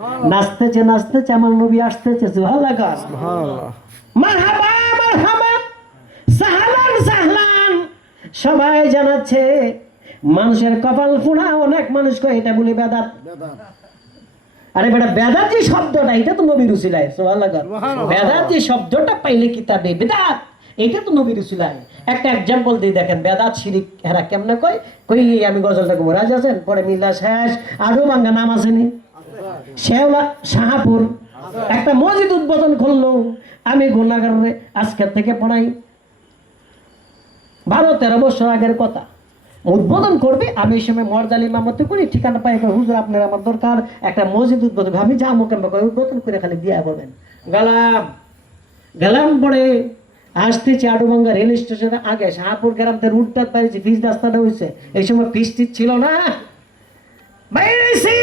নাচতেছে নাচতেছে আমার নবী আসতেছে, সুবহানাল্লাহ, মারহাবা মারহাবা, সাহলান সাহলান, সবাই জানাচ্ছে। মানুষের কপাল পোড়া, অনেক মানুষ কয় এটা বলে বেদাত। আরে বেটা, বেদাত যে শব্দটা এটা তো নবীর উসিলায়, সুবহানাল্লাহ। বেদাত যে শব্দটা পাইলে কিতাবে বেদাত, এটা তো নবীর উসিলায়। একটা এক্সাম্পল দিই, দেখেন বেদাত শিরিক হেরা কেমনে কয়। কই আমি গজলটা কব, রাজ আছেন পরে মিল্লা শেষ আরো বাঙ্গা নাম আসেনি, শেওলা শাহপুর একটা মসজিদ উদ্বোধন করলো। আমি গুনাহগারে আজকের থেকে পড়াই 12-13 বছর আগের কথা। উদ্বোধন করবে, আমি এই সময় মর্যাদা ইমামতি করি, ঠিকানা পাই, হুজুর আপনার আমার দরকার একটা মসজিদ উদ্বোধন, আমি যাবো কেমন উদ্বোধন করে খালি দিয়া বলবেন। গেলাম গেলাম পরে আসতেছি আডুবাঙ্গা রেল স্টেশনের আগে শাহপুর গ্রামতে রুটটা পাইছি, পিচ রাস্তাটা হয়েছে, এই সময় পিচ টিচ ছিল না। বাইরেছি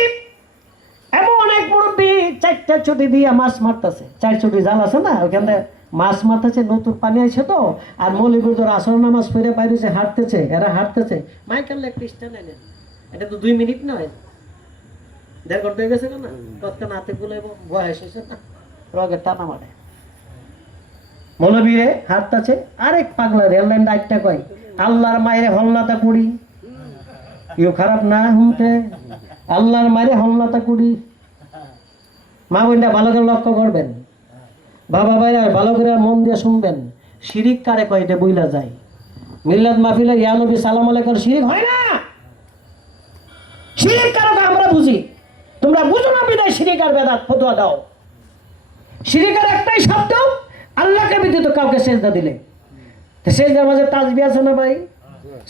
এমন অনেক মুরব্বী 4টা ছুটি দিয়ে মাছ মারতেছে, 4 ছুটি জাল আছে না, ওখানে মাছ মারতেছে, নতুন পানি আছে তো। আর মৌলিগুজোর আসর নামাজ পড়ে বাইরেছে, হাঁটতেছে, এরা হাঁটতেছে। মাইকেল লেগ পিসটা নেন, এটা তো 2 মিনিট নয়, 1.5 ঘন্টা হয়ে গেছে না, তৎক্ষণ হাতে গুলাইব, বয়স হয়েছে না, রগের টানা মারে। মৌলবীরে হাঁটতেছে, আরেক পাগলা রেল লাইন ডাইটটা কয় আল্লাহর মায়ের হল্লাতা কুড়ি, কেউ খারাপ না শুনতে, আল্লাহর মায়ের হল্লাতা কুড়ি। মা বোনটা ভালো করে লক্ষ্য করবেন, বাবা ভাইরা ভালো করে মন দিয়ে শুনবেন। শিরিক কারে কয় এটা বইলা যায়। মিলাদ মাহফিলে ইয়া নবী সালাম আলাইকুম শিরিক হয় না। শিরিক কারো আমরা বুঝি, তোমরা বুঝো না বিদায় শিরিক আর বেদাত ফতোয়া দাও। শিরিকের একটাই শব্দ, আল্লাহকে ব্যতীত কাউকে সেজদা দিলে। তো সেজদার মাঝে তাসবিহ আছে না ভাই,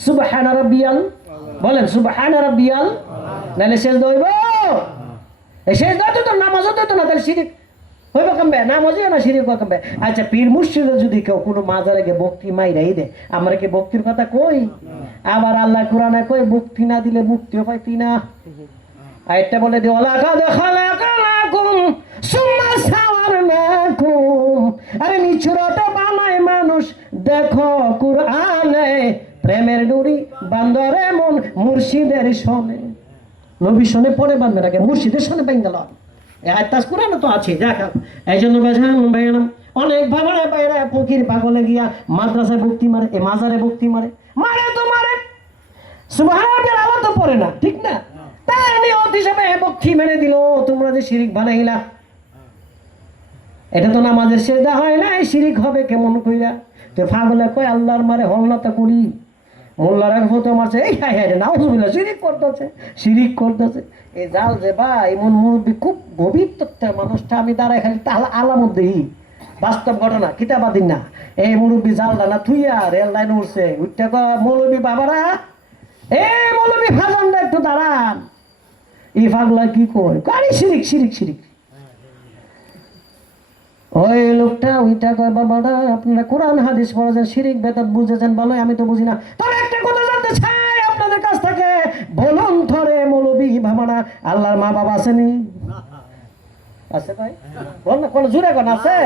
সুবহান রাব্বিয়াল, বলেন সুবহান রাব্বিয়াল, নালে সেজদা হইব। এই সেজদা তো নামাজ হতো না, তাহলে শিরিক হইব কমবে, নামাজই না শিরিক কমবে। আচ্ছা, পীর মুর্শিদে যদি কেউ কোনো মাজারে গিয়ে ভক্তি মাইরাই দে, আমরা কি ভক্তির কথা কই? আবার আল্লাহ কোরআনে কই ভক্তি না দিলে মুক্তিও পাইতি না। আরেকটা বলে দিও লাকাদ খালাকালাকুম সুম্মা সাওয়ারনাকুম, আরে নিচুরতে বানায় মানুষ দেখো কুরআনে, প্রেমের ডুরি বান্দরে মন মুর্শিদের শোনে। নবী শোনে পরে বান্ধবে নাকি মুর্শিদের শোনে বেঙ্গল আয়াত কোরআনে তো আছে। দেখো এই জন্য বেজান অনেক ভাবনা বাইরে ফকির পাগলে গিয়া মাদ্রাসায় ভক্তি মারে, এ মাজারে ভক্তি মারে, মারে তো মারে, সুবহানাল্লাহ আলো তো পড়ে না, ঠিক না? তাই নিয়ত হিসেবে ভক্তি মেনে দিল। তোমরা যে শিরিক বানাইলা, এটা তো নামাজের সেজদা হয় না, এই শিরিক হবে কেমন কইরা? তো পাগলে কয় আল্লাহর মারে হল্লাতা করি, মোল্লার এক ফটো মারছে, এই হাই হাই নাউজুবিল্লাহ শিরিক করতেছে, শিরিক করতেছে। এই জাল যে বা এমন মুরব্বী খুব গভীর তত্ত্বের মানুষটা, আমি দাঁড়ায় খালি তাহলে আলামত দেই, বাস্তব ঘটনা কিতাবাদিন না। এই মুরব্বী জালটা না থুইয়া রেল লাইন উঠছে, উঠতে মৌলবী বাবারা, এ মৌলবী ফাজানটা একটু দাঁড়ান, এই পাগলা কি কয় কারি শিরিক শিরিক শিরিক। ওই লোকটা ওইটা কয় বাবারা আপনারা কোরআন হাদিস পড়েছেন, শিরিক বেদাত বুঝেছেন ভালোই, আমি তো বুঝি না। তবে একটা কথা জানতে চাই আপনাদের কাছ থেকে, বলুন ধরে মৌলবী বাবারা আল্লাহর মা বাবা আসেনি? আছে ভাই, বল না, কোন জুড়ে কোন আছে?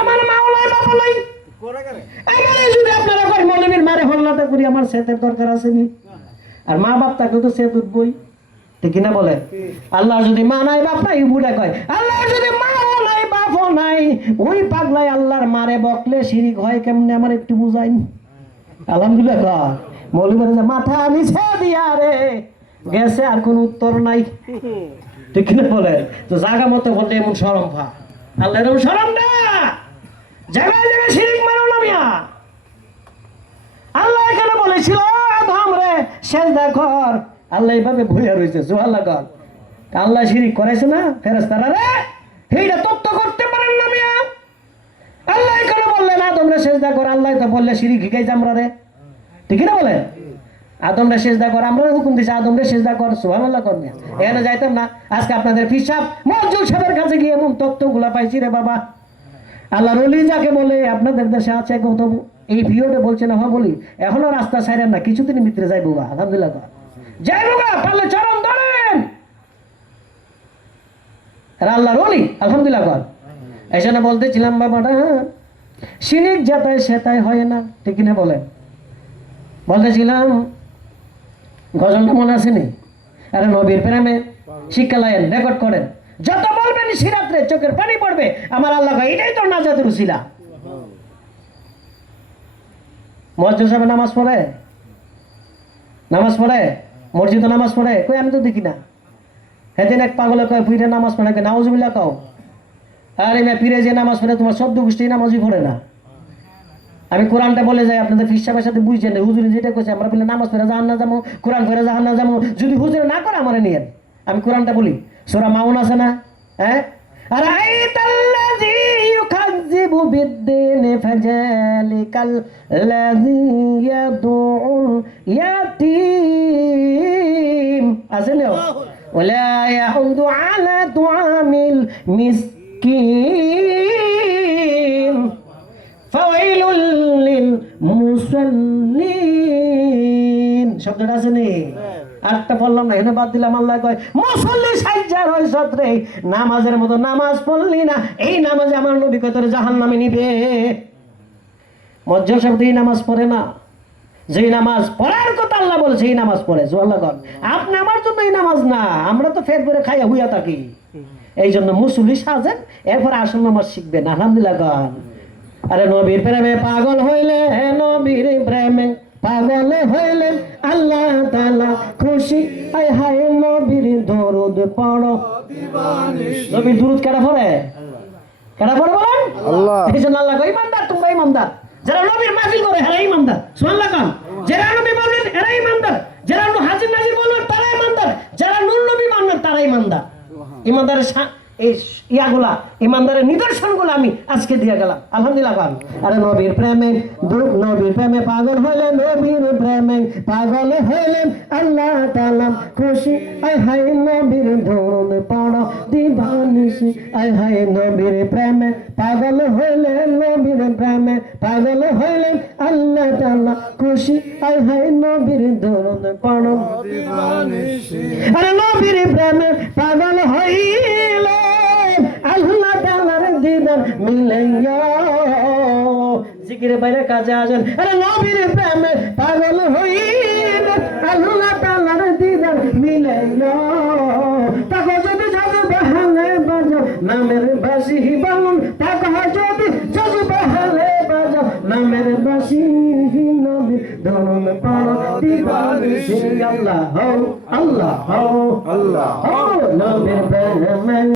আমার মা ওলাই বাবা নাই, আমারে যদি আপনারা কয় মৌলবীর মারে হল্লাতে করি, আমার সেতের দরকার আসেনি? আর মা বাপ তাকে তো সেত উঠবই, ঠিক না বলে? আল্লাহ যদি মা নাই বাপ নাই, বুড়া কয় আল্লাহ যদি মা নাই বাপ নাই, ওই পাগলাই আল্লাহর মারে বকলে শিরিক হয় কেমনে আমার একটু বুঝাইন। আলহামদুলিল্লাহ কর মৌলবীর মাথা নিচে দিয়া রে গেছে, আর কোন উত্তর নাই, ঠিক না বলে? তো জায়গা মতো বলতে এমন শরম পা, আল্লাহ এরকম শরম না, জায়গায় জায়গায় শিরিক মানো না মিয়া। আল্লাহ এখানে বলেছিল আদম রে সেজদা কর, আল্লাহ এইভাবে ভুইয়া রয়েছে, সুবহানাল্লাহ কর। আল্লাহ শিরিক করাইছে না ফেরেশতারা রে, এইটা তত্ত্ব করতে পারেন না মিয়া। আল্লাহ এখানে বললেন আদম রে সেজদা কর, আল্লাহ তো বললে শিরিক শিখাইছে আমরা রে, ঠিক না বলেন? আদম রে সেজদা কর, আমরা হুকুম দিছি আদম রে সেজদা কর, সুবহানাল্লাহ কর মিয়া। এখানে যাইতাম না, আজকে আপনাদের পিসাব মজুল সাহেবের কাছে গিয়ে এমন তত্ত্বগুলা পাইছি রে বাবা। আল্লাহর ওলি যাকে বলে আপনাদের দেশে আছে গৌতম, এই ভিডিওতে বলছে না, বলি এখনো রাস্তা ছাইরেন না, কিছুদিন ভিতরে যাইবো গা, আলহামদুলিল্লাহ যাইবো গা, পারলে চরণ ধরেন, আল্লাহর ওলি, আলহামদুলিল্লাহ কর। এই জন্য বলতেছিলাম বাবাটা, শিরিক যেটাই সেটাই হয় না, ঠিক না বলেন? বলতেছিলাম গজলটা মনে আসেনি? আরে নবীর প্রেমে শিক্ষা লাইন রেকর্ড করেন, যত বলবেন সিরাত্রে চোখের পানি পড়বে। আমার আল্লাহ কয় এটাই তো নাজাতের উসিলা। মুয়াজ্জিন সাহেব নামাজ পড়ে, নামাজ পড়ে, মসজিদে নামাজ পড়ে, কই আমি তো দেখি না। সেদিন এক পাগলে কয় পীরে নামাজ পড়ে, নাউজুবিল্লাহ কও। আরে মে পীরে যে নামাজ পড়ে তোমার শব্দ গোষ্ঠী নামাজই পড়ে না। আমি কোরআনটা বলে যাই, আপনাদের ফিস সাহেবের সাথে বুঝছেন না, হুজুরে যেটা কইছে আমরা বলে নামাজ পড়ে জাহান্নামে যাবো, কোরআন পড়ে জাহান্নামে যাবো, যদি হুজুরে না করে আমারে নিয়েন। আমি কোরআনটা বলি, সূরা মাউন আছে না, হ্যাঁ, আরাইতাল্লাযী ইউকাযযিবু বিদ্দীন ফাযালিকাল লাযী ইয়াদউল ইয়াতীম, আছে না, ওয়ালা ইয়াহুদু আলা তুআমিল মিসকিন ফাওয়াইলুল লিল মুসাল্লিন। শব্দটা আছে নি, আটটা বললাম না, এখানে বাদ দিলাম। আল্লাহ কয় মুসল্লি সাজ্জার হয় সত্রে, নামাজের মতো নামাজ পড়লি না, এই নামাজে আমার নবী কয় তোরে জাহান্নামে নিবে। মুয়াজ্জিন সাহেব এই নামাজ পড়ে না, যেই নামাজ পড়ার কথা আল্লাহ বলেছে এই নামাজ পড়ে। সুবহানাল্লাহ কর। আপনি আমার জন্য এই নামাজ না, আমরা তো ফের করে খাইয়া হুইয়া থাকি। এই জন্য মুসল্লি সাজেন, এরপর আসল নামাজ শিখবেন। আলহামদুলিল্লাহ কর। আরে নবীর প্রেমে পাগল হইলে, নবীর প্রেমে পাগল হইলে আল্লাহ তাআলা খুশি। আয় হায় নবীর দরুদ পড়ো, নবীর দরুদ কারা পড়ে? কারা পড়ে বলেন? আল্লাহ। এই জন্য আল্লাহ কয় ইমানদার, তোমরা ইমানদার। যারা নবীর মাহফিল করে এরা ইমানদার। সুবহানাল্লাহ কাম। যারা নবী বলবেন এরা ইমানদার, যারা হাজির নাজির বলবেন তারা ইমানদার, যারা নূর নবী মানবেন তারা ইমানদার। ইমানদারের এই ইয়াগুলা, ইমানদারের নিদর্শনগুলো আমি আজকে দিয়ে গেলাম। আলহামদুলিল্লাহ। আরে নবীর প্রেমে, নবীর প্রেমে পাগল হইলে, নবীর প্রেমে পাগল হইলে আল্লাহ তাআলা খুশি। আয় হায় নবীর দরুদ পড়ো দিবানিশি। আয় হায় নবীর প্রেমে পাগল হইলে, নবীর প্রেমে পাগল হইলে আল্লাহ তাআলা খুশি। আয় হায় নবীর দরুদ পড়ো দিবানিশি। আরে নবীর প্রেমে পাগল হইলে আল্লাহ তাআলার দিদার মিলাইয়া, জিকিরে বাইরে কাজে আসেন। আরে নবীর প্রেমে পাগল হইলে আল্লাহ তাআলার দিদার মিলাইয়া, তাকে যদি যাবে বাহালে বাজো নামের বাঁশি বাজুন, তাকে যদি যাবে বাহালে বাজো নামের বাঁশি। নবীর দরুদ পড়ো দিবানিশি। আল্লাহ হো, আল্লাহ হো, আল্লাহ হো, নবীর প্রেমে